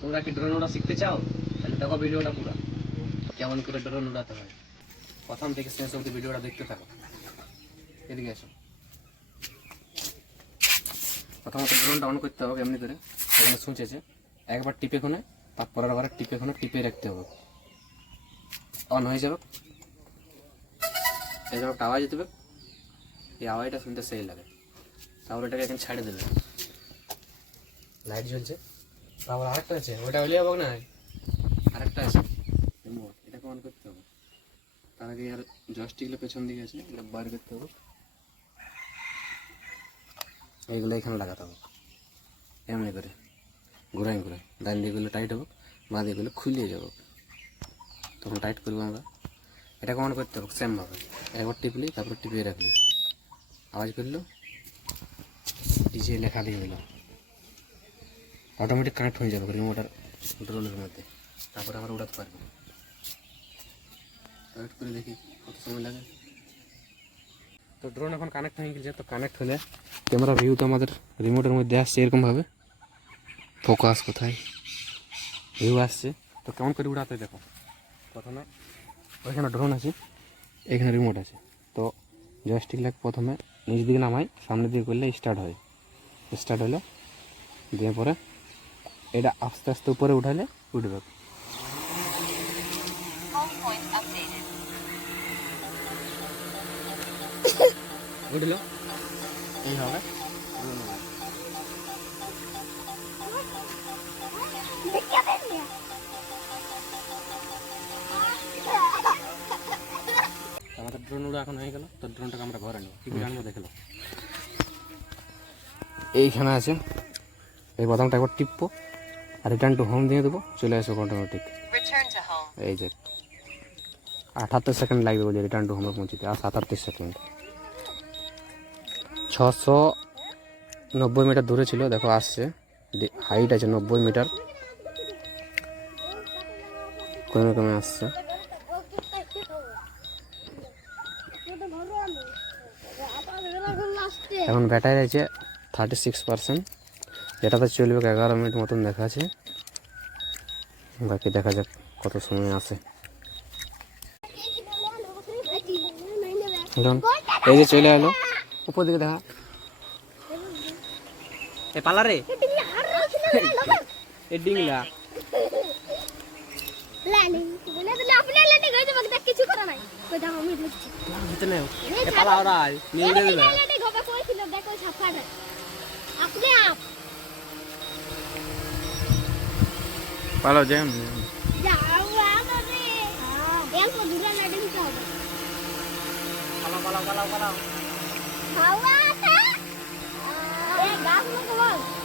তোমরা কি ড্রোন ওড়া শিখতে চাও? তাহলে দেখো ভিডিওটা পুরো। কেমন করে ড্রোন উড়াতে হয়। প্রথম থেকে শেষ অবধি ভিডিওটা দেখতে থাকো। এদিকে এসো। প্রথমত ড্রোনটা অন করতে হবে এমনি করে। সেখানে শুনছেছে একবার টিপে খুনে, তারপর আবার টিপে খুনে টিপে রাখতে হবে। অন হয়ে যাবে। এই একটা আওয়াজ দেবে। এই আওয়াজটা শুনতে সেই লাগে। তারপর এটাকে এখানে ছাড়ে দেবে। লাইট জ্বলছে। তারপর আরেকটা আছে ওটা হলে যাব না? আরেকটা আছে। remote, এটাকে অন করতে হবে? তার আগে আর জয়স্টিকগুলো পেছন দিকে আছে এটা বার করতে হবে। এইগুলো এখানে লাগাতে হবে। এমনি করে ঘুরাই ঘুরাই। ডান দিকগুলো টাইট হবে বাঁ দিকগুলো খুলিয়ে যাব। তখন টাইট করব আমরা। এটাকে অন করতে হবে? সেমভাবে একবার টিপলি তারপর টিপিয়ে রাখলি। আওয়াজ করল? ডিজে লেখা দিয়ে দিল। অটোমেটিক কানেক্ট হয়ে যাবে রিমোটার ড্রোনের মধ্যে। তারপরে আবার উড়াতে পারবে। কানেক্ট করে দেখি কত সময় লাগে। তো ড্রোন এখন কানেক্ট হয়ে গেছে, তো কানেক্ট হলে ক্যামেরা ভিউ তো আমাদের রিমোটের মধ্যে আসছে এরকমভাবে ফোকাস কোথায়? ভিউ আসছে। তো কেমন করে উড়াতে দেখো। প্রথমে ওইখানে ড্রোন আছে, এখানে রিমোট আছে। তো জয়স্টিক লাগ প্রথমে নিচ দিকে নামাই, সামনের দিকে করলে স্টার্ট হয়। স্টার্ট হলে দিয়ে পরে এটা আস্তে আস্তে উপরে উঠালে উঠবে. উঠল? এই হবে। আমাদের ড্রোন উড়া এখন হয়ে গেল। তো ড্রোনটাকে আমরা ঘরে নেব। কী আনব দেখল এইখানে আছে। এই বাদামটা একবার টিপবো। রিটার্ন টু হোম দিয়ে দেবো চলে আসব অটোমেটিক এই যে আটাত্তর সেকেন্ড লাগবে বলে রিটার্ন টু হোমে পৌঁছতে আর সাতাত্তর সেকেন্ড। ছশো নব্বই মিটার দূরে ছিল দেখো আসছে। হাইট আছে নব্বই মিটার। কমে কমে আসছে। এখন ব্যাটারি আছে থার্টি সিক্স পার্সেন্ট যেটাতে চলবে এগারো মিনিট মতন দেখা আছে। বাকি দেখা যাক কত সময় আসে এই যে চলে এলো। উপর দিকে দেখা। এ পালা রে। এ ডিংলা কিছু করা নাই। ওই দেখো আমি ঢুকছি এ পালা ওরা নিয়ে উড়ে দিবে ঘবে করেছিল দেখো ছাপাটা আপনি আপ। પાલો જેમ How was it? Uh, yeah, that's what it was.